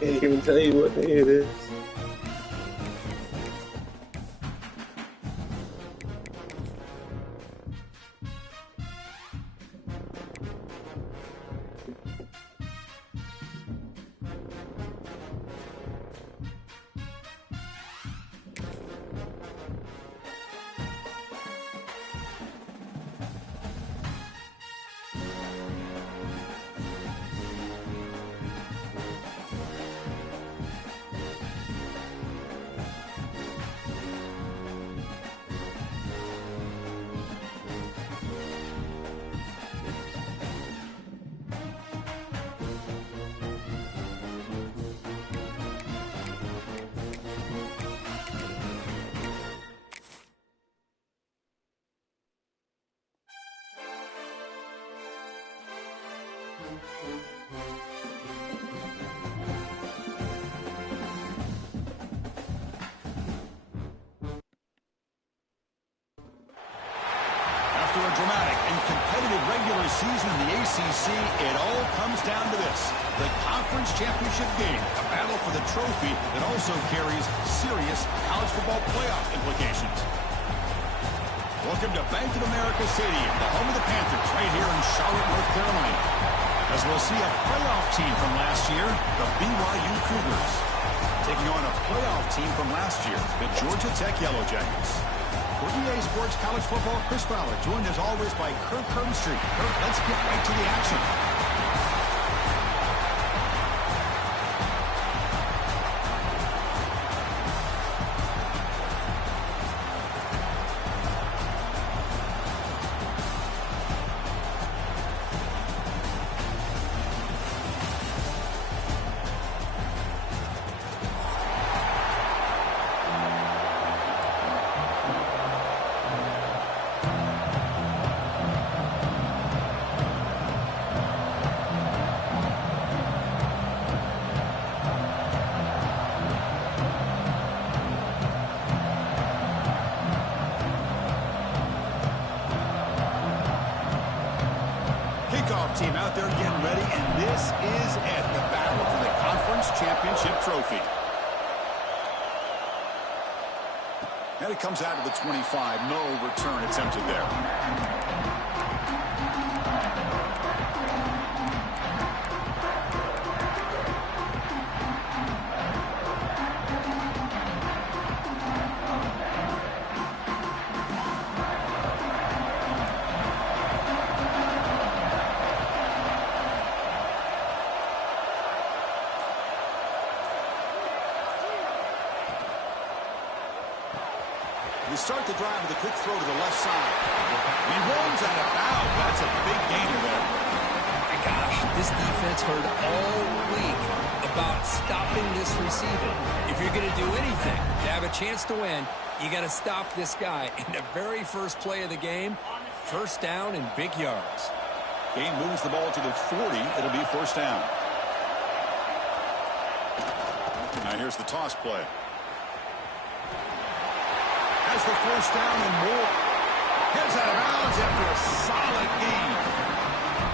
Can't even tell you what day it is. After a dramatic and competitive regular season in the ACC, it all comes down to this: the conference championship game, a battle for the trophy that also carries serious college football playoff implications. Welcome to Bank of America Stadium, the home of the Panthers, right here in Charlotte, North Carolina, as we'll see a playoff team from last year, the BYU Cougars, taking on a playoff team from last year, the Georgia Tech Yellow Jackets. For EA Sports College Football, Chris Fowler, joined as always by Kirk Herbstreit. Kirk, let's get right to the action. Kickoff team out there getting ready, and this is it, the battle for the conference championship trophy. And it comes out of the 25. No return attempted there. We start the drive with a quick throw to the left side. He runs out of bounds. That's a big gainer there. My gosh, this defense heard all week about stopping this receiver. If you're going to do anything to have a chance to win, you got to stop this guy. In the very first play of the game, first down and big yards. Game moves the ball to the 40. It'll be first down. Now here's the toss play. Has the first down and more. Heads out of bounds after a solid gain.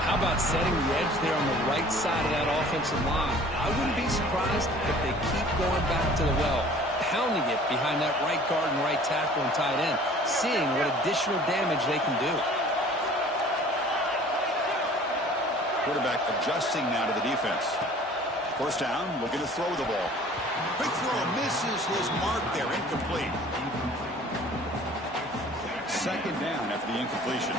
How about setting the edge there on the right side of that offensive line? I wouldn't be surprised if they keep going back to the well, pounding it behind that right guard and right tackle and tight end, seeing what additional damage they can do. Quarterback adjusting now to the defense. First down, looking to throw the ball. Big throw, misses his mark there, incomplete. Second down after the incompletion.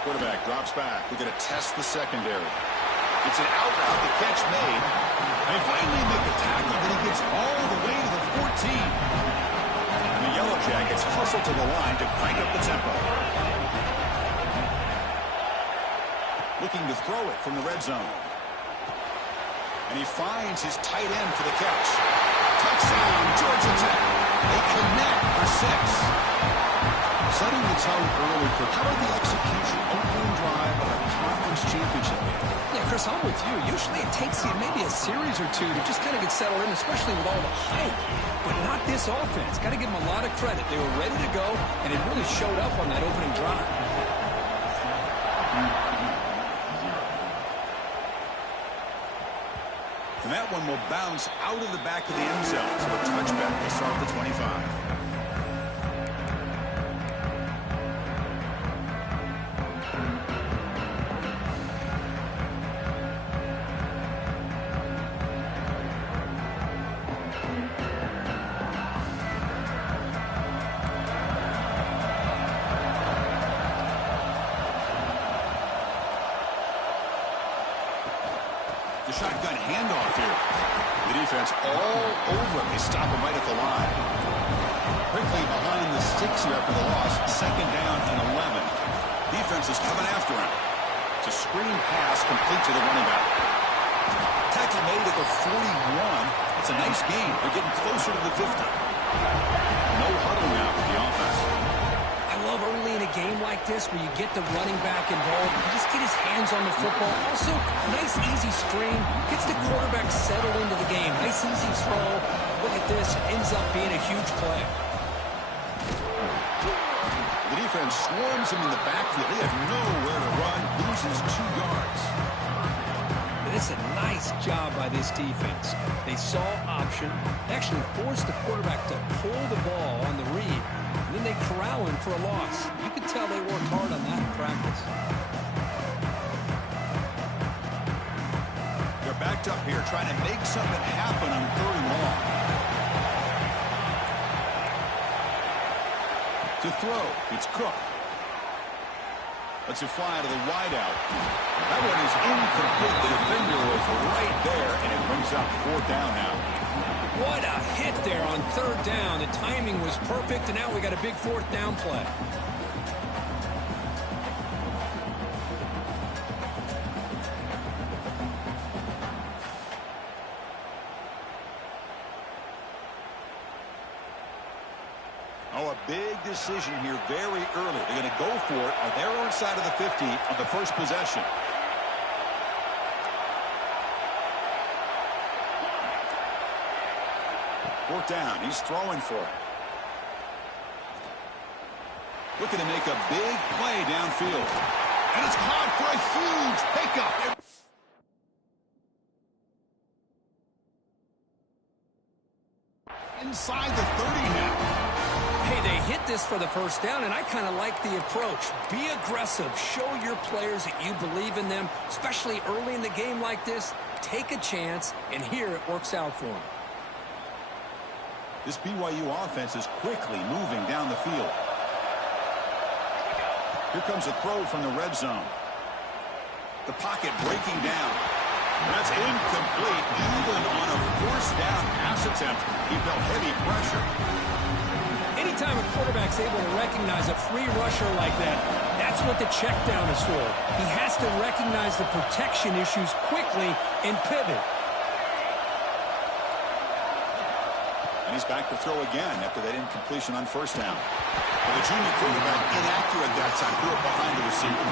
Quarterback drops back. We're going to test the secondary. It's an out route. The catch made. They finally make the tackle, but he gets all the way to the 14. And the Yellow Jackets hustle to the line to crank up the tempo. Looking to throw it from the red zone. And he finds his tight end for the catch. Touchdown, Georgia Tech. They connect for 6. setting the tone early. How about the execution? Opening drive of a conference championship game. Yeah, Chris, I'm with you. Usually it takes you maybe a series or two to just kind of get settled in, especially with all the hype. But not this offense. Got to give them a lot of credit. They were ready to go, and it really showed up on that opening drive. And that one will bounce out of the back of the end zone. So a touchback to start the 25. The shotgun handoff here. The defense all over him. They stop him right at the line. Quickly behind the sticks here after the loss. Second down and 11. Defense is coming after him. It's a screen pass complete to the running back. Tackle made at the 41. It's a nice gain. They're getting closer to the 50. No huddle now for the offense. I love early in a game like this where you get the running back involved. You just get his hands on the football. Also, nice, easy screen. Gets the quarterback settled into the game. Nice, easy throw. Look at this. It ends up being a huge play. The defense swarms him in the backfield. They have nowhere to run. Loses 2 yards. It's a nice job by this defense. They saw option, actually forced the quarterback to pull the ball on the read, and then they corral him for a loss. You could tell they worked hard on that in practice. They're backed up here trying to make something happen on 3rd and long. To throw, it's Cook. Lets it fly to the wideout. That one is incomplete. The defender was right there, and it brings up 4th down now. What a hit there on 3rd down. The timing was perfect, and now we got a big 4th down play. Oh, a big decision here very early. They're going to go for it on their own side of the 50 on the first possession. Fourth down. He's throwing for it. Looking to make a big play downfield. And it's caught for a huge pickup. Inside the 30 now. Hey, they hit this for the first down, and I kind of like the approach. Be aggressive. Show your players that you believe in them, especially early in the game like this. Take a chance, and here it works out for them. This BYU offense is quickly moving down the field. Here comes a throw from the red zone. The pocket breaking down. That's incomplete. Even on a 4th down pass attempt, he felt heavy pressure. Anytime a quarterback's able to recognize a free rusher like that, that's what the check down is for. He has to recognize the protection issues quickly and pivot. And he's back to throw again after that incompletion on 1st down. Well, the junior quarterback inaccurate that time. Threw it behind the receiver.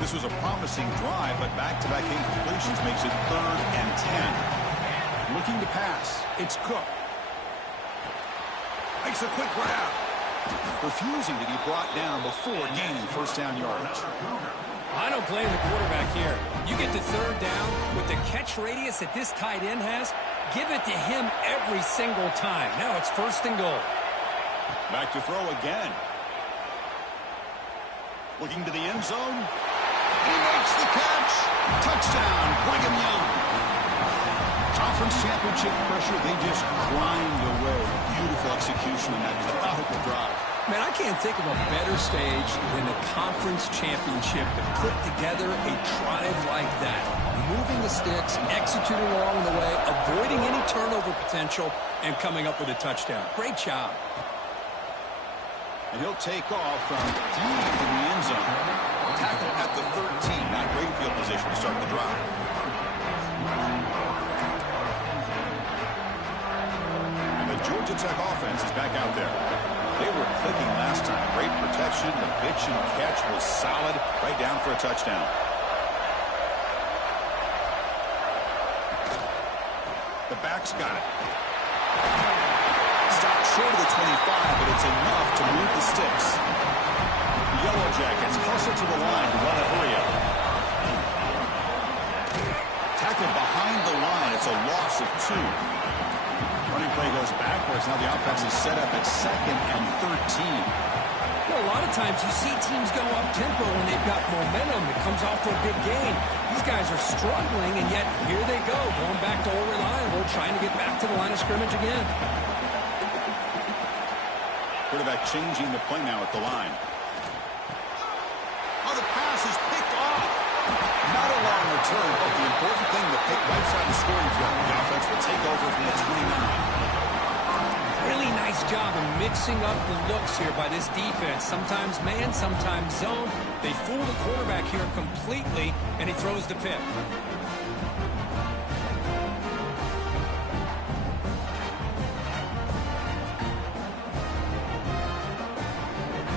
This was a promising drive, but back-to-back incompletions makes it 3rd and 10. Looking to pass. It's Cook. Makes a quick grab. Refusing to be brought down before gaining 1st down yardage. I don't blame the quarterback here. You get to 3rd down with the catch radius that this tight end has, give it to him every single time. Now it's 1st and goal. Back to throw again. Looking to the end zone. He makes the catch. Touchdown, Brigham Young. Conference championship pressure, they just grind away. Beautiful execution in that methodical drive. Man, I can't think of a better stage than a conference championship to put together a drive like that. Moving the sticks, executing along the way, avoiding any turnover potential, and coming up with a touchdown. Great job. And he'll take off from deep in the end zone. Tackle at the 13. Not great field position to start the drive. And the Georgia Tech offense is back out there. They were clicking last time. Great protection. The pitch and catch was solid. Right down for a touchdown. The back's got it. Stopped short of the 25, but it's enough to move the sticks. The Yellow Jackets hustle to the line to run a hurry up. Tackled behind the line. It's a loss of 2. Running play goes backwards. Now the offense is set up at 2nd and 13. Well, a lot of times you see teams go up-tempo when they've got momentum. It comes off to a good game. These guys are struggling, and yet here they go, going back to old reliable, trying to get back to the line of scrimmage again. Quarterback changing the play now at the line. Oh, the pass is picked off. Not a long return, but the important thing, the pick right side of the scoring field. The offense will take over from the 29. Really nice job of mixing up the looks here by this defense. Sometimes man, sometimes zone. They fool the quarterback here completely, and he throws the pick.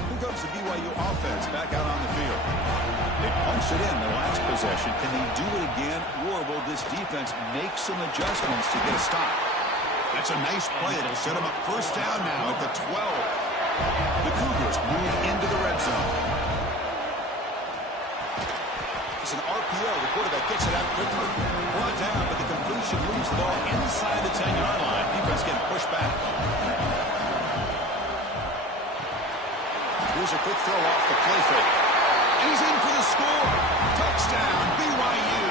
Here comes the BYU offense back out on the field. They punched it in the last possession. Can they do it again, or will this defense make some adjustments to get a stop? That's a nice play. It'll set them up first down now at the 12. The Cougars move into the red zone. It's an RPO. The quarterback gets it out quickly. Brought down, but the completion moves the ball inside the 10-yard line. Defense getting pushed back. Here's a quick throw off the play fake. And he's in for the score. Touchdown, BYU.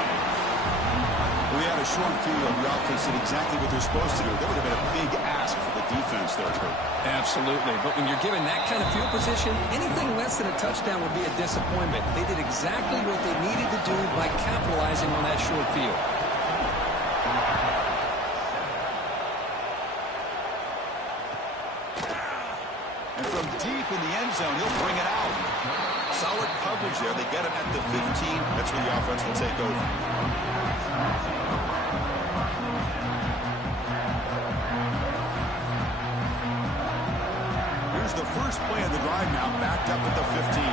We had a short field. The offense did exactly what they're supposed to do. That would have been a big ask for the defense there, Kurt. Absolutely. But when you're given that kind of field position, anything less than a touchdown would be a disappointment. They did exactly what they needed to do by capitalizing on that short field. And from deep in the end zone, he'll bring it out. Solid coverage there. They get him at the 15. That's where the offense will take over. Here's the first play of the drive now, backed up at the 15.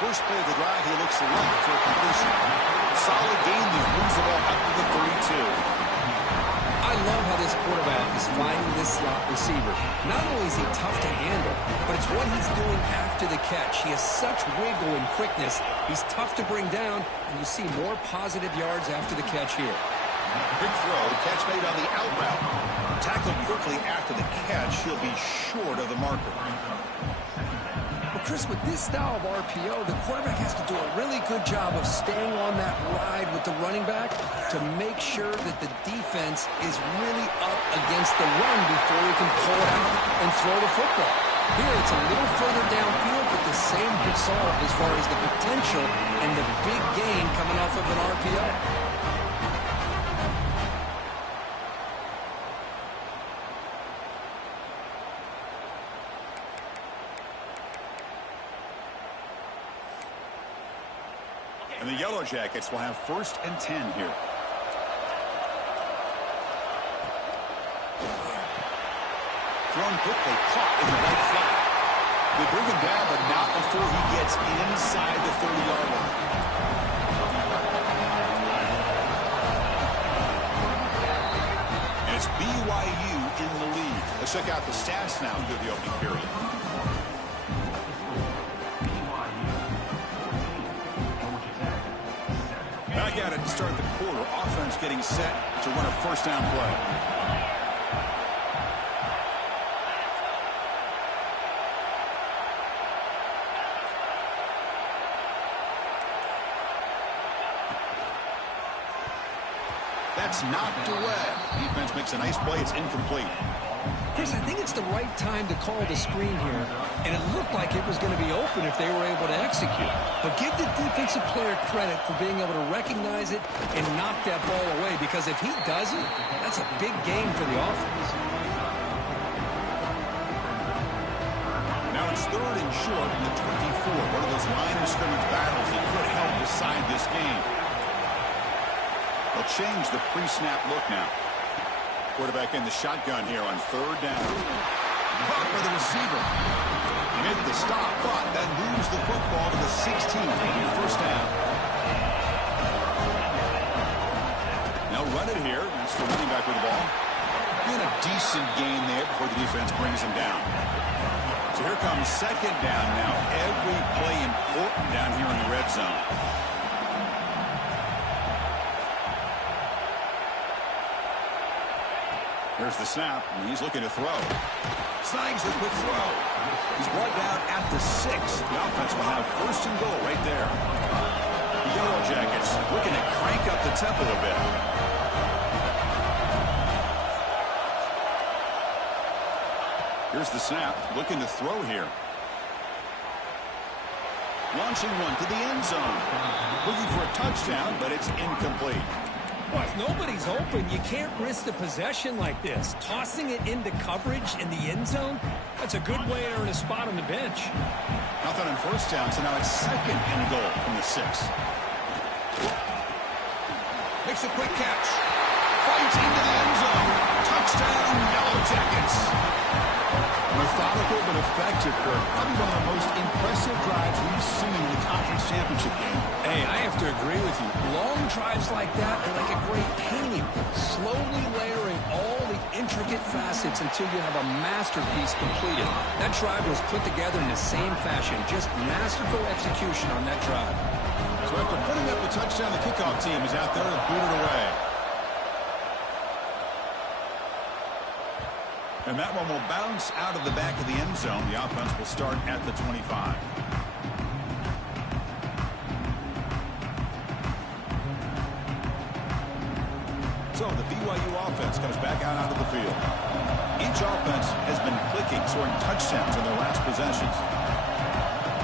First play of the drive, he looks left for a completion. Solid gain there, moves the ball up to the 32. I love how this quarterback is finding this slot receiver. Not only is he tough to handle, but it's what he's doing after the catch. He has such wiggle and quickness. He's tough to bring down, and you see more positive yards after the catch here. Big throw, catch made on the out route. Tackled quickly after the catch. He'll be short of the marker. Well, Chris, with this style of RPO, the quarterback has to do a really good job of staying on that ride with the running back to make sure that the defense is really up against the run before he can pull it out and throw the football. Here, it's a little further downfield, but the same result as far as the potential and the big gain coming off of an RPO. And the Yellow Jackets will have 1st and 10 here. Thrown quickly, caught in the right flat. They bring him down, but not before he gets inside the 30-yard line. And it's BYU in the lead. Let's check out the stats now through the opening period. Back at it to start the quarter. Offense getting set to run a first down play. That's knocked away. Defense makes a nice play. It's incomplete. Chris, I think it's the right time to call the screen here, and it looked like it was going to be open if they were able to execute. But give the defensive player credit for being able to recognize it and knock that ball away, because if he doesn't, that's a big game for the offense. Now it's 3rd and short in the 24. One of those line of scrimmage battles that could help decide this game. They'll change the pre-snap look now. Quarterback in the shotgun here on 3rd down. Caught by the receiver. Made the stop, but then moves the football to the 16th. 1st down. Now run it here. That's the running back with the ball. Doing a decent gain there before the defense brings him down. So here comes 2nd down now. Every play important down here in the red zone. Here's the snap, and he's looking to throw. Snags the quick throw. He's brought down at the 6. The offense will have 1st and goal right there. The Yellow Jackets looking to crank up the tempo a bit. Here's the snap, looking to throw here. Launching one to the end zone. Looking for a touchdown, but it's incomplete. Well, if nobody's open, you can't risk the possession like this. Tossing it into coverage in the end zone, that's a good way to earn a spot on the bench. Nothing on 1st down, so now it's 2nd and goal from the 6. Makes a quick catch. Fights into the end zone. Touchdown, Yellow Jackets. Methodical but effective, Kirk. Probably one of the most impressive drives we've seen in the conference championship game. Hey, I have to agree with you. Long drives like that are like a great painting, slowly layering all the intricate facets until you have a masterpiece completed. That drive was put together in the same fashion, just masterful execution on that drive. So after putting up a touchdown, the kickoff team is out there to boot it away. And that one will bounce out of the back of the end zone. The offense will start at the 25. So the BYU offense comes back out onto the field. Each offense has been clicking, scoring touchdowns in their last possessions.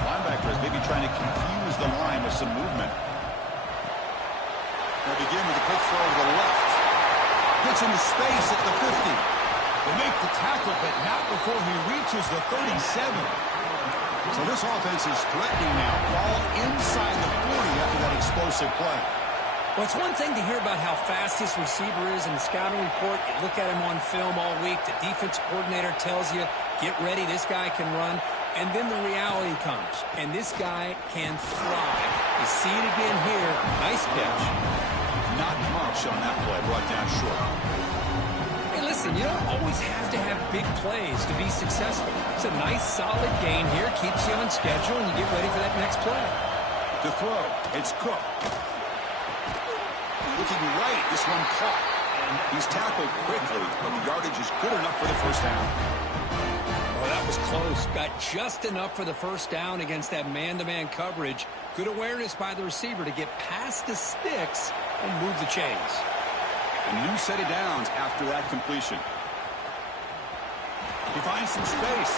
Linebackers maybe trying to confuse the line with some movement. They'll begin with a quick throw to the left. Gets into space at the 50. They make the tackle, but not before he reaches the 37. So this offense is threatening now. Ball inside the 40 after that explosive play. Well, it's one thing to hear about how fast this receiver is in the scouting report. You look at him on film all week. The defense coordinator tells you, get ready, this guy can run. And then the reality comes, and this guy can fly. You see it again here. Nice catch. Not much on that play, brought down short. Listen, you don't always have to have big plays to be successful. It's a nice, solid gain here. Keeps you on schedule, and you get ready for that next play. To throw, it's Cook. Looking right, this one caught. And he's tackled quickly, but the yardage is good enough for the 1st down. Oh, that was close. Got just enough for the 1st down against that man-to-man coverage. Good awareness by the receiver to get past the sticks and move the chains. A new set of downs after that completion. He finds some space.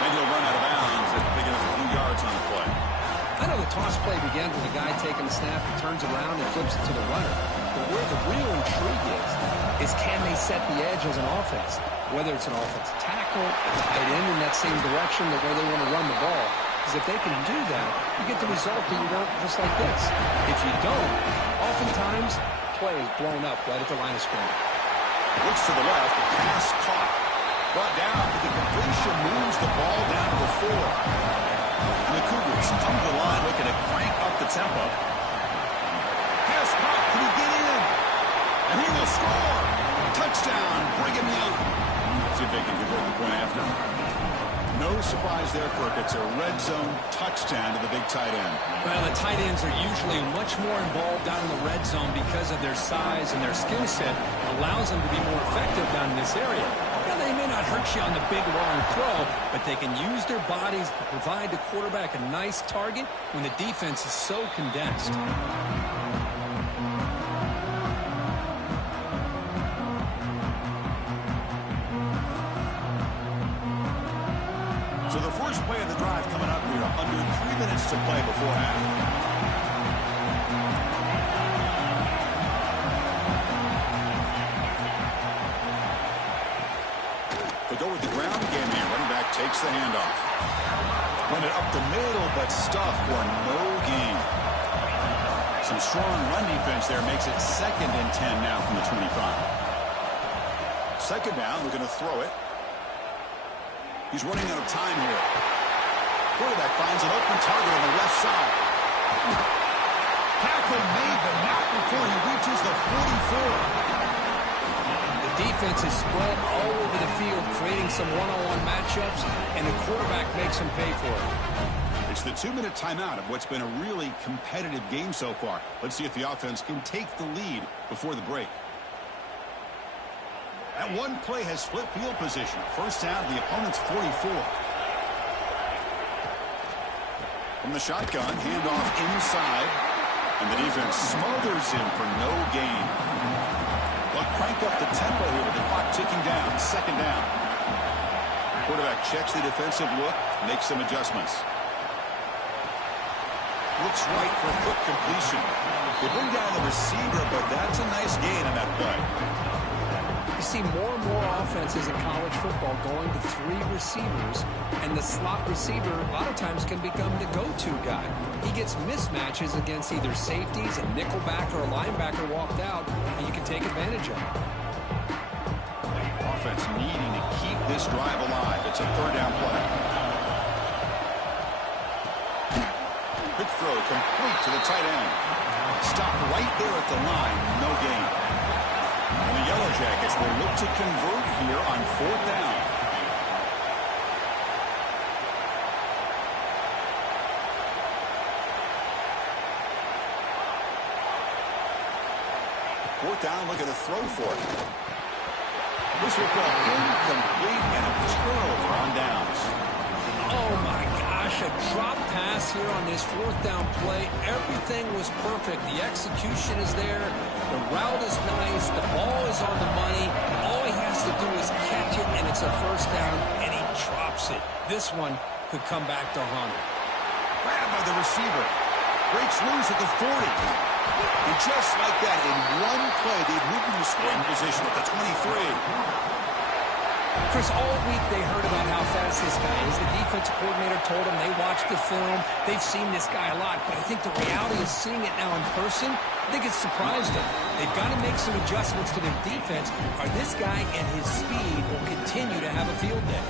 And he'll run out of bounds at picking up a few yards on the play. I know the toss play begins with the guy taking the snap, turns around and flips it to the runner. But where the real intrigue is can they set the edge as an offense? Whether it's an offensive tackle, a tight end in that same direction that where they want to run the ball. Because if they can do that, you get the result that you want just like this. If you don't, oftentimes play is blown up right at the line of scrimmage. Looks to the left, pass caught. Brought down, but the completion moves the ball down to the 4. And the Cougars come to the line looking to crank up the tempo. Pass caught, can he get in? And he will score. Touchdown, Brigham Young. See if they can convert the point after. No surprise there, Kirk. It's a red zone touchdown to the big tight end. Well, the tight ends are usually much more involved down in the red zone because of their size and their skill set. Allows them to be more effective down in this area. Now, they may not hurt you on the big, long throw, but they can use their bodies to provide the quarterback a nice target when the defense is so condensed. minutes to play before half. They go with the ground game here. Running back takes the handoff. Run it up the middle, but stuffed for no gain. Some strong run defense there makes it 2nd and 10 now from the 25. 2nd down, we're going to throw it. He's running out of time here. Quarterback finds an open target on the left side. Tackle made, but not before he reaches the 44. The defense is spread all over the field, creating some one-on-one matchups, and the quarterback makes them pay for it. It's the 2-minute timeout of what's been a really competitive game so far. Let's see if the offense can take the lead before the break. That one play has split field position. First down, the opponent's 44. From the shotgun, handoff inside, and the defense smothers him for no gain. They'll crank up the tempo here with the clock ticking down. 2nd down. Quarterback checks the defensive look, makes some adjustments. Looks right for a quick completion. They bring down the receiver, but that's a nice gain on that play. You see more and more offenses in college football going to 3 receivers, and the slot receiver a lot of times can become the go-to guy. He gets mismatches against either safeties, a nickelback, or a linebacker walked out, and you can take advantage of it. Offense needing to keep this drive alive. It's a 3rd down play. Quick throw complete to the tight end. Stopped right there at the line. No gain. And the Yellow Jackets will look to convert here on 4th down. Fourth down, looking to throw for it. This will go incomplete and a turnover on downs. Oh my gosh, a drop pass here on this 4th down play. Everything was perfect. The execution is there. The route is nice. The ball is on the money. All he has to do is catch it, and it's a 1st down, and he drops it. This one could come back to haunt him. Grabbed by the receiver. Breaks loose at the 40. And just like that, in one play, they've moved into scoring position at the 23. Chris, all week they heard about how fast this guy is. The defensive coordinator told them they watched the film. They've seen this guy a lot. But I think the reality is seeing it now in person, I think it's surprised them. They've got to make some adjustments to their defense, or this guy and his speed will continue to have a field day.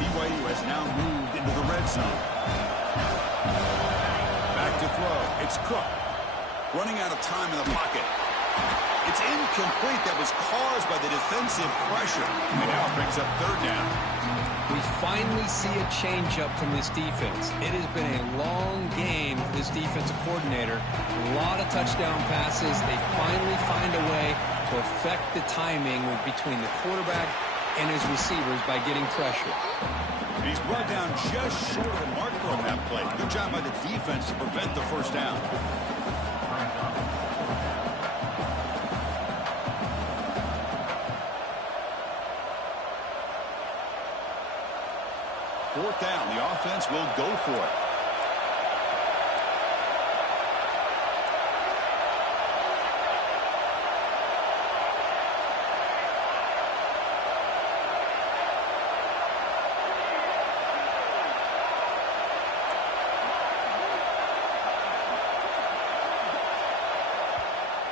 BYU has now moved into the red zone. Back to throw. It's Cook. Running out of time in the pocket. It's incomplete. That was caused by the defensive pressure. And now it brings up 3rd down. We finally see a change-up from this defense. It has been a long game for this defensive coordinator. A lot of touchdown passes. They finally find a way to affect the timing between the quarterback and his receivers by getting pressure. He's brought down just short of the marker on that play. Good job by the defense to prevent the 1st down. Fourth down, the offense will go for it.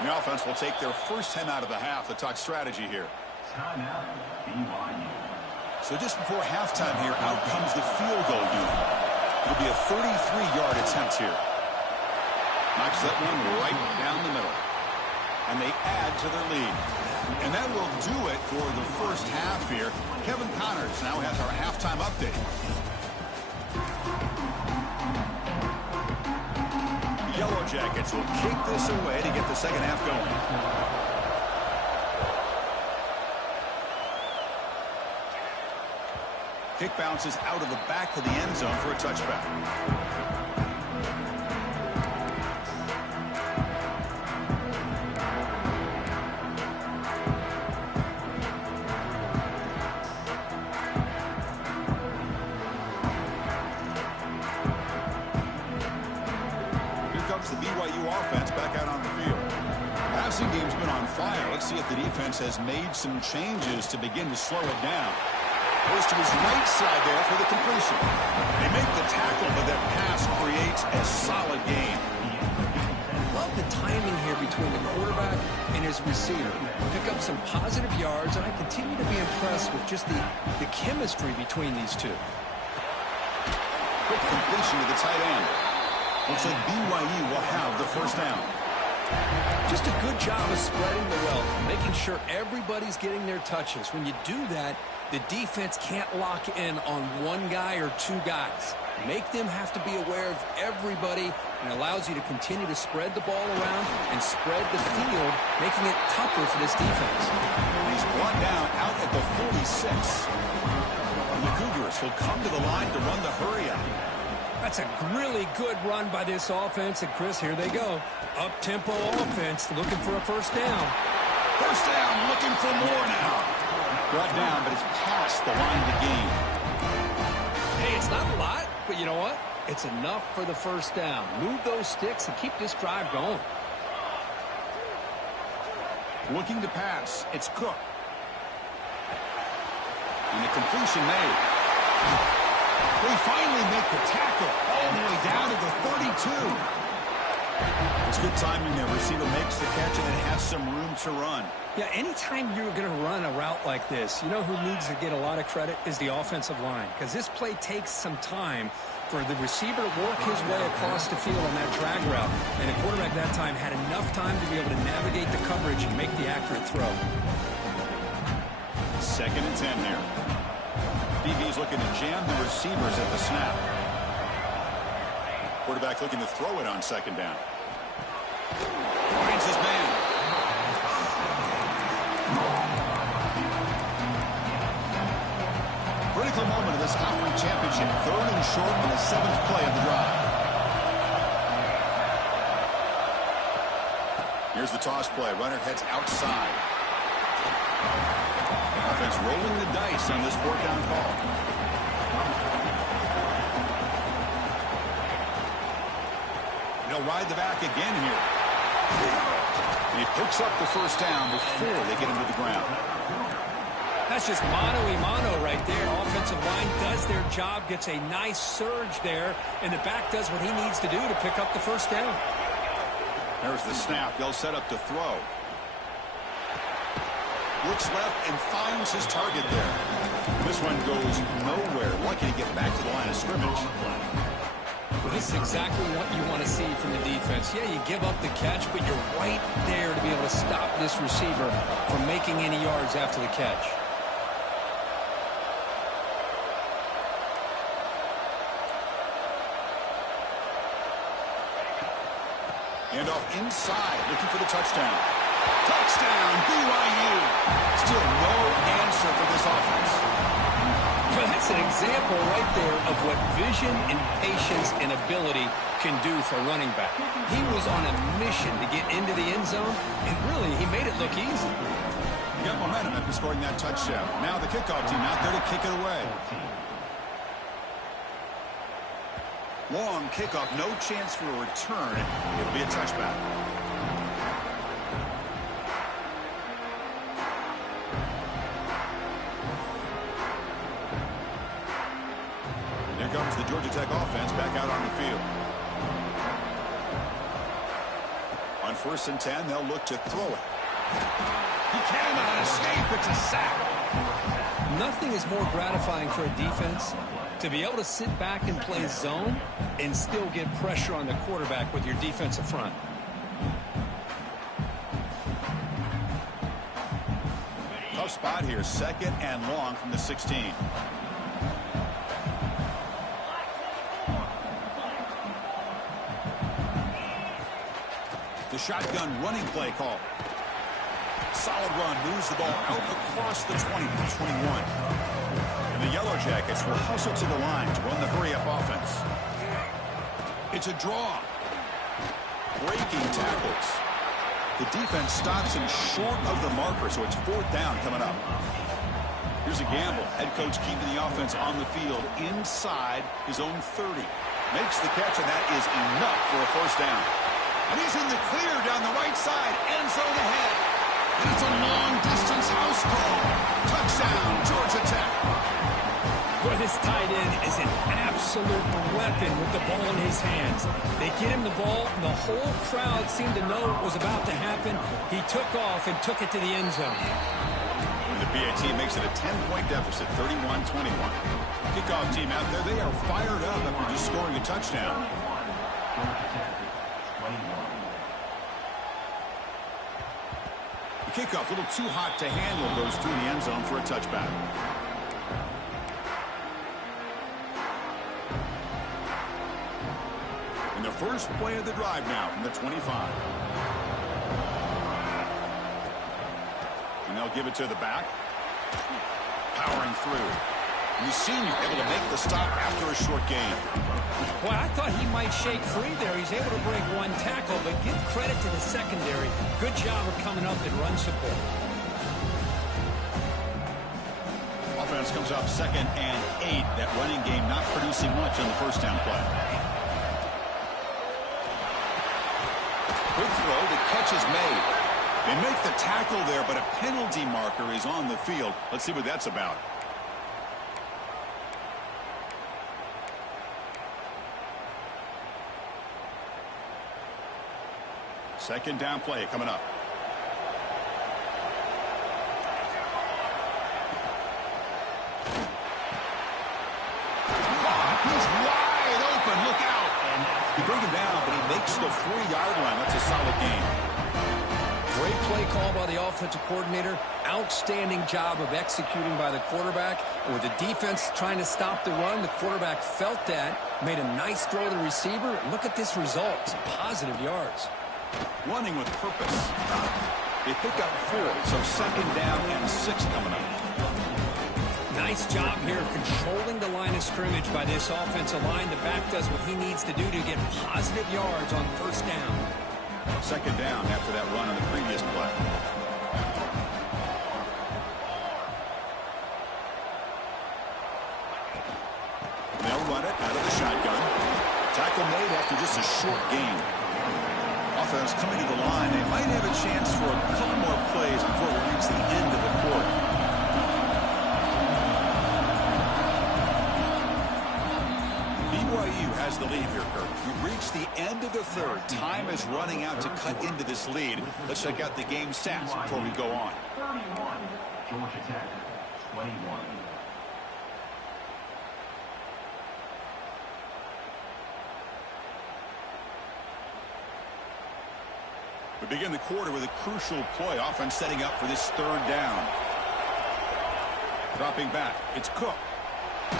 The offense will take their first time out of the half to talk strategy here. Timeout, BYU. So just before halftime here, out comes the field goal unit. It'll be a 33-yard attempt here. Knocks that one right down the middle. And they add to their lead. And that will do it for the first half here. Kevin Connors now has our halftime update. Yellow Jackets will kick this away to get the second half going. Kick bounces out of the back of the end zone for a touchback. let's see if the defense has made some changes to begin to slow it down. Goes to his right side there for the completion. They make the tackle, but that pass creates a solid gain. Love the timing here between the quarterback and his receiver. Pick up some positive yards, and I continue to be impressed with just the chemistry between these two. Quick completion to the tight end. Looks like BYU will have the first down. Just a good job of spreading the wealth, making sure everybody's getting their touches. When you do that, the defense can't lock in on one guy or two guys. Make them have to be aware of everybody, and it allows you to continue to spread the ball around and spread the field, making it tougher for this defense. He's brought down out at the 46. And the Cougars will come to the line to run the hurry-up. That's a really good run by this offense. And, Chris, here they go. Up-tempo offense looking for a first down. First down, looking for more now. Brought down, but it's past the line to gain. Hey, it's not a lot, but you know what? It's enough for the first down. Move those sticks and keep this drive going. Looking to pass. It's Cook. And the completion made. They finally make the tackle all the way down to the 32. It's good timing there. Receiver makes the catch and it has some room to run. Yeah, anytime you're going to run a route like this, you know who needs to get a lot of credit is the offensive line. Because this play takes some time for the receiver to work his way across the field on that drag route. And the quarterback that time had enough time to be able to navigate the coverage and make the accurate throw. 2nd and 10 here. DB's looking to jam the receivers at the snap. Quarterback looking to throw it on 2nd down. Finds his man. Critical moment of this conference championship. 3rd and short on the 7th play of the drive. Here's the toss play. Runner heads outside. Offense rolling the dice on this 4th down call. They'll ride the back again here. And he picks up the first down before they get him to the ground. That's just mano-a-mano right there. Offensive line does their job, gets a nice surge there, and the back does what he needs to do to pick up the first down. There's the snap. They'll set up to throw. Looks left and finds his target there. This one goes nowhere. Lucky to get back to the line of scrimmage. Well, this is exactly what you want to see from the defense. Yeah, you give up the catch, but you're right there to be able to stop this receiver from making any yards after the catch. Handoff inside, looking for the touchdown. Touchdown, BYU. Still no answer for this offense. Well, that's an example right there of what vision and patience and ability can do for a running back. He was on a mission to get into the end zone, and really, he made it look easy. He got momentum after scoring that touchdown. Now the kickoff team out there to kick it away. Long kickoff, no chance for a return. It'll be a touchback. Here comes the Georgia Tech offense back out on the field. On 1st and 10, they'll look to throw it. He cannot escape. It's a sack. Nothing is more gratifying for a defense to be able to sit back and play zone and still get pressure on the quarterback with your defensive front. Tough spot here. 2nd and long from the 16. The shotgun running play call. Solid run. Moves the ball out across the 20 to 21. And the Yellow Jackets will hustle to the line to run the hurry-up offense. It's a draw. Breaking tackles. The defense stops him short of the marker, so it's 4th down coming up. Here's a gamble. Head coach keeping the offense on the field inside his own 30. Makes the catch, and that is enough for a first down. And he's in the clear down the right side. End zone ahead. And it's a long-distance house call. Touchdown, Georgia Tech. Boy, this tight end is an absolute weapon with the ball in his hands. They get him the ball, and the whole crowd seemed to know what was about to happen. He took off and took it to the end zone. And the BA team makes it a 10-point deficit, 31-21. Kickoff team out there, they are fired up after just scoring a touchdown. The kickoff a little too hot to handle, goes through the end zone for a touchback. And the first play of the drive now from the 25. And they'll give it to the back. Powering through. And the senior able to make the stop after a short gain. Well, I thought he might shake free there. He's able to break one tackle, but give credit to the secondary. Good job of coming up and run support. Offense comes up 2nd and 8. That running game not producing much on the first down play. Good throw. The catch is made. They make the tackle there, but a penalty marker is on the field. Let's see what that's about. Second down play coming up. He's wide open. Look out. You bring him down, but he makes the 4-yard line. That's a solid game. Great play call by the offensive coordinator. Outstanding job of executing by the quarterback. And with the defense trying to stop the run, the quarterback felt that, made a nice throw to the receiver. Look at this result. It's positive yards. Running with purpose. They pick up 4, so 2nd down and 6 coming up. Nice job here of controlling the line of scrimmage by this offensive line. The back does what he needs to do to get positive yards on first down. 2nd down after that run on the previous play. They'll run it out of the shotgun. Tackle made after just a short gain. Offense coming to the line. They might have a chance for a couple more plays before we reach the end of the quarter. BYU has the lead here, Kirk. We've reached the end of the third. Time is running out to cut into this lead. Let's check out the game stats before we go on. 31, Georgia Tech, 21. We begin the quarter with a crucial play. Offense setting up for this 3rd down. Dropping back. It's Cook. The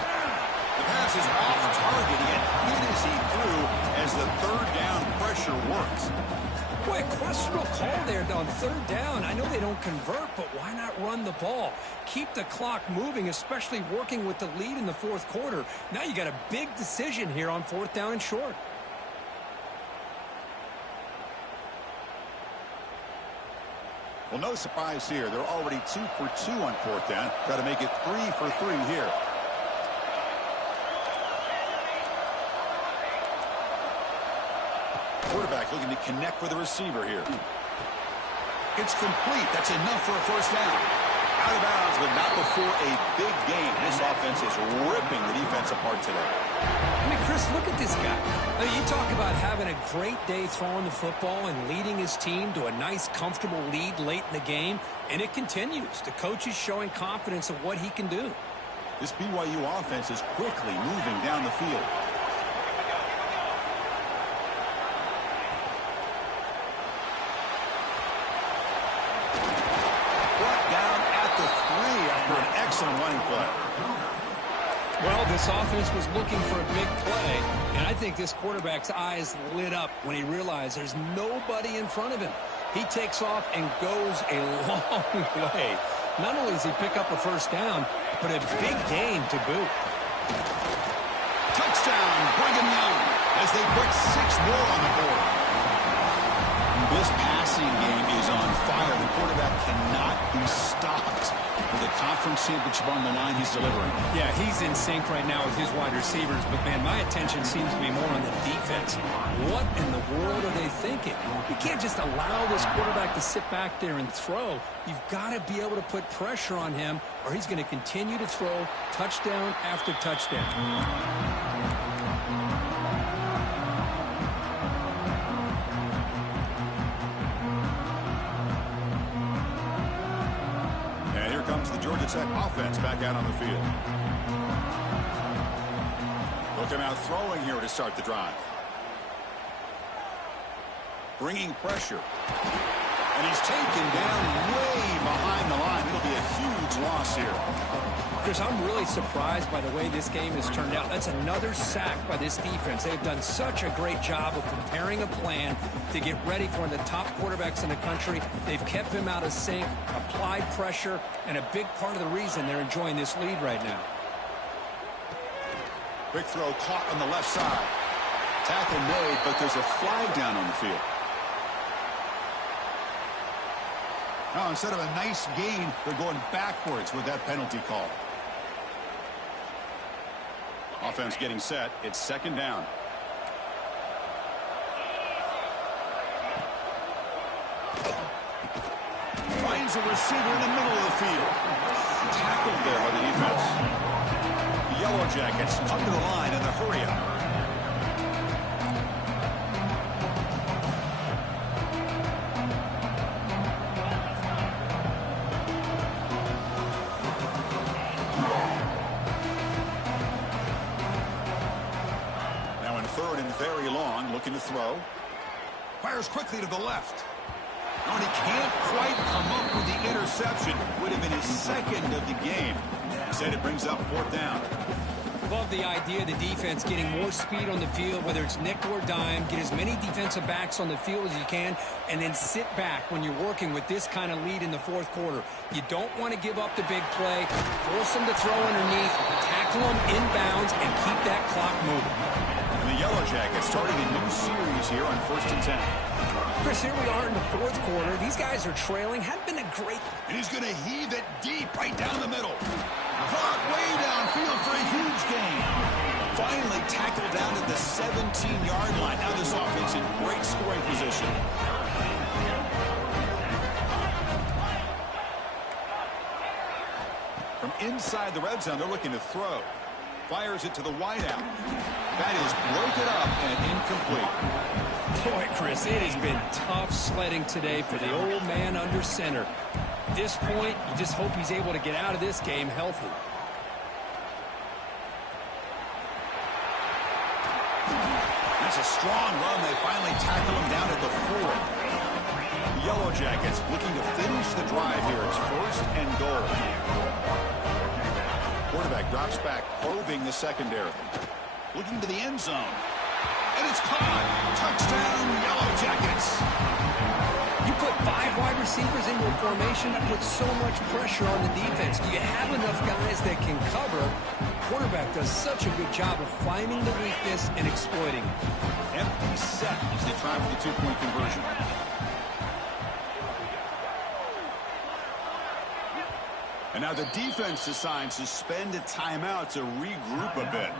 pass is off target. He had hit as he threw as the 3rd down pressure works. Boy, questionable call there on 3rd down. I know they don't convert, but why not run the ball? Keep the clock moving, especially working with the lead in the 4th quarter. Now you got a big decision here on 4th down and short. Well, no surprise here. They're already 2 for 2 on 4th down. Got to make it 3 for 3 here. Quarterback looking to connect with the receiver here. It's complete. That's enough for a first down. Out of bounds, but not before a big game. This offense is ripping the defense apart today. I mean, Chris, look at this guy. I mean, you talk about having a great day throwing the football and leading his team to a nice, comfortable lead late in the game, and it continues. The coach is showing confidence of what he can do. This BYU offense is quickly moving down the field. Brought down at the 3 after an excellent running play. Well, this offense was looking for a big play, and I think this quarterback's eyes lit up when he realized there's nobody in front of him. He takes off and goes a long way. Not only does he pick up a first down, but a big gain to boot. Touchdown, Brigham Young, as they put 6 more on the board. This passing game is on fire. The quarterback cannot be stopped with a conference championship on the line, he's delivering. Yeah, he's in sync right now with his wide receivers, but, man, my attention seems to be more on the defense. What in the world are they thinking? You can't just allow this quarterback to sit back there and throw. You've got to be able to put pressure on him, or he's going to continue to throw touchdown after touchdown. The Georgia Tech offense back out on the field. Look him out throwing here to start the drive. Bringing pressure. And he's taken down way behind the line. It'll be a huge loss here. Chris, I'm really surprised by the way this game has turned out. That's another sack by this defense. They've done such a great job of preparing a plan to get ready for the top quarterbacks in the country. They've kept him out of sync, applied pressure, and a big part of the reason they're enjoying this lead right now. Quick throw caught on the left side. Tackle made, but there's a flag down on the field. Now, instead of a nice gain, they're going backwards with that penalty call. Offense getting set. It's second down. Finds a receiver in the middle of the field. Tackled there by the defense. The Yellow Jackets under the line in the hurry up. Third and very long, looking to throw. Fires quickly to the left. Oh, and he can't quite come up with the interception. Would have been his second of the game. Instead, it brings up fourth down. Love the idea of the defense getting more speed on the field, whether it's nickel or dime. Get as many defensive backs on the field as you can, and then sit back when you're working with this kind of lead in the fourth quarter. You don't want to give up the big play. Force them to throw underneath, tackle them inbounds, and keep that clock moving. And the Yellow Jackets starting a new series here on 1st and 10. Chris, here we are in the fourth quarter. These guys are trailing. Hadn't been a great... And he's going to heave it deep right down the middle. Caught way downfield for a huge gain. Finally tackled down at the 17-yard line. Now this offense in great scoring position. From inside the red zone, they're looking to throw. Fires it to the wideout. That is broken up and incomplete. Boy, Chris, it has been tough sledding today for the old man under center. At this point, you just hope he's able to get out of this game healthy. That's a strong run. They finally tackle him down at the 4. Yellow Jackets looking to finish the drive here. It's 1st and goal. Quarterback drops back, probing the secondary. Looking to the end zone. And it's caught. Touchdown, Yellow Jackets. You put 5 wide receivers into a formation, that puts so much pressure on the defense. Do you have enough guys that can cover? Quarterback does such a good job of finding the weakness and exploiting it. Empty set as they try for the 2-point conversion. And now the defense decides to spend a timeout to regroup a bit.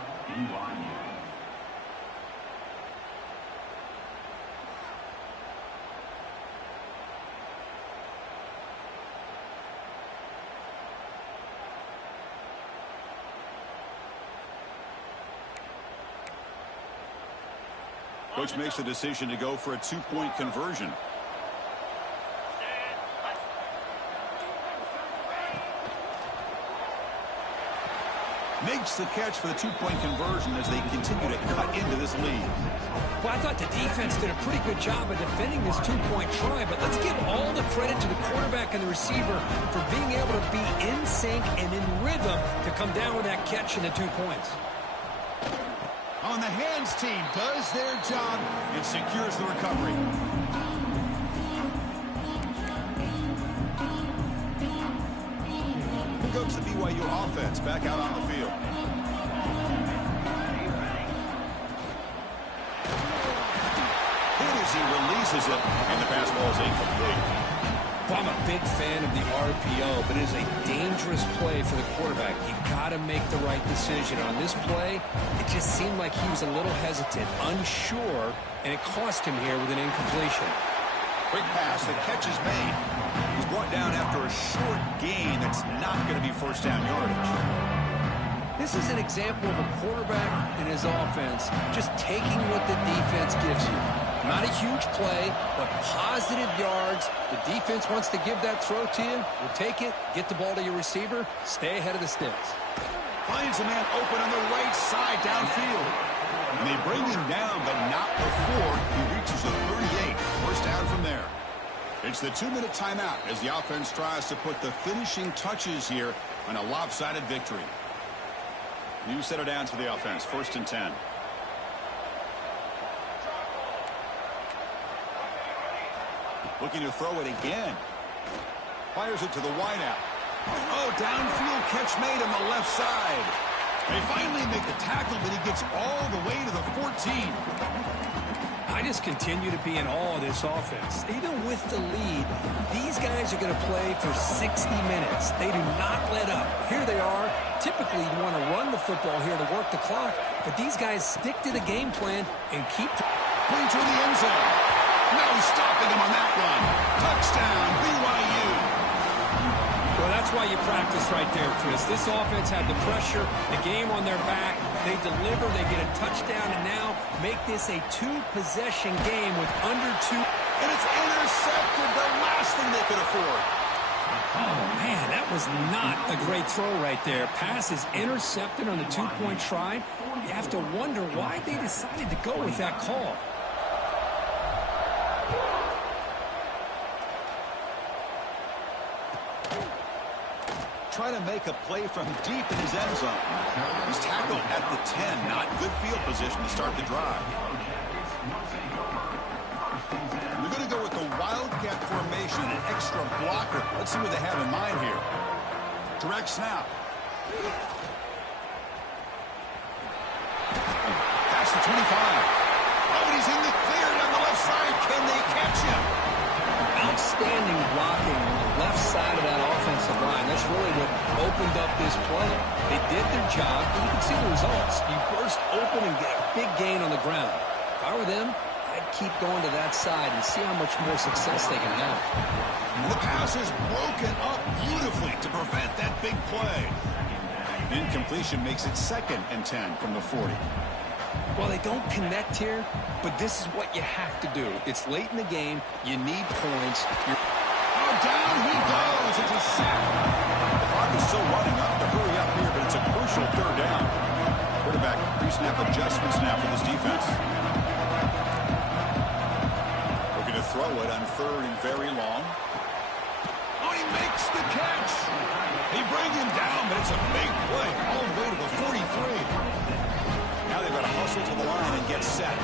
Coach makes the decision to go for a 2-point conversion. Makes the catch for the 2-point conversion as they continue to cut into this lead. Well, I thought the defense did a pretty good job of defending this 2-point try, but let's give all the credit to the quarterback and the receiver for being able to be in sync and in rhythm to come down with that catch and the 2 points. On the hands team does their job and secures the recovery. Here goes the BYU offense back out on the field. Hit as he releases it, and the pass ball is incomplete. Well, I'm a big fan of the RPO, but it is a dangerous play for the quarterback. You got to make the right decision. On this play, it just seemed like he was a little hesitant, unsure, and it cost him here with an incompletion. Quick pass, the catch is made. He's brought down after a short gain that's not going to be first down yardage. This is an example of a quarterback and his offense just taking what the defense gives you. Not a huge play, but positive yards. The defense wants to give that throw to you. You take it, get the ball to your receiver, stay ahead of the sticks. Finds a man open on the right side downfield. And they bring him down, but not before he reaches the 38. First down from there. It's the 2-minute timeout as the offense tries to put the finishing touches here on a lopsided victory. New set of downs for the offense. 1st and 10. Looking to throw it again. Fires it to the wideout. Oh, downfield catch made on the left side. They finally make the tackle, but he gets all the way to the 14. I just continue to be in awe of this offense. Even with the lead, these guys are going to play for 60 minutes. They do not let up. Here they are. Typically, you want to run the football here to work the clock, but these guys stick to the game plan and keep putting through the end zone. No stopping him on that one. Touchdown, BYU. Well, that's why you practice right there, Chris. This offense had the pressure, the game on their back. They deliver, they get a touchdown, and now make this a 2-possession game with under 2. And it's intercepted, the last thing they could afford. Oh, man, that was not a great throw right there. Pass is intercepted on the 2-point try. You have to wonder why they decided to go with that call. Trying to make a play from deep in his end zone. He's tackled at the 10. Not good field position to start the drive. We're going to go with the wildcat formation, an extra blocker. Let's see what they have in mind here. Direct snap. Past the 25. Oh, he's in the clear down the left side. Can they catch him? Outstanding blocking on the left side of that offensive line. That's really what opened up this play. They did their job, and you can see the results. You burst open and get a big gain on the ground. If I were them, I'd keep going to that side and see how much more success they can have. And the pass is broken up beautifully to prevent that big play. Incompletion makes it 2nd and 10 from the 40. Well, they don't connect here, but this is what you have to do. It's late in the game. You need points. Oh, down he goes. It's a sack. The clock is still running up to hurry up here, but it's a crucial 3rd down. Quarterback pre-snap adjustments now for this defense. Looking to throw it on 3rd and very long. Oh, he makes the catch. They bring him down, but it's a big play all the way to the 43. Now they've got to hustle to the line and get set.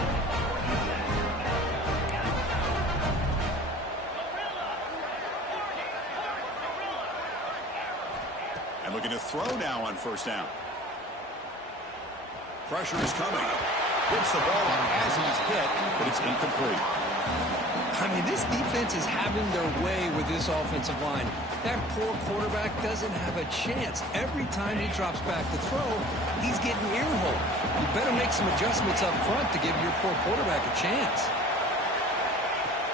And looking to throw now on 1st down. Pressure is coming. Gets the ball on as he's hit, but it's incomplete. I mean, this defense is having their way with this offensive line. That poor quarterback doesn't have a chance. Every time he drops back to throw, he's getting earholed. You better make some adjustments up front to give your poor quarterback a chance.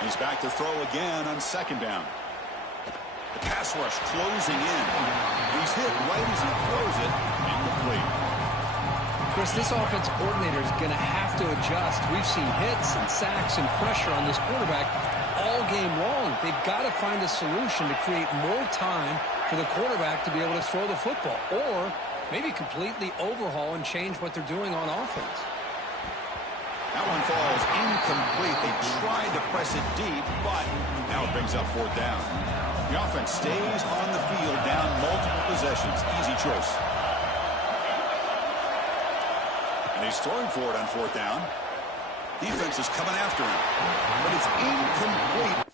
He's back to throw again on 2nd down. The pass rush closing in. He's hit right as he throws it. Incomplete. Chris, this offense coordinator is going to have to adjust. We've seen hits and sacks and pressure on this quarterback all game long. They've got to find a solution to create more time for the quarterback to be able to throw the football, or maybe completely overhaul and change what they're doing on offense. That one falls incomplete. They tried to press it deep, but now it brings up 4th down. The offense stays on the field down multiple possessions. Easy choice. And he's throwing for it on 4th down. Defense is coming after him, but it's incomplete.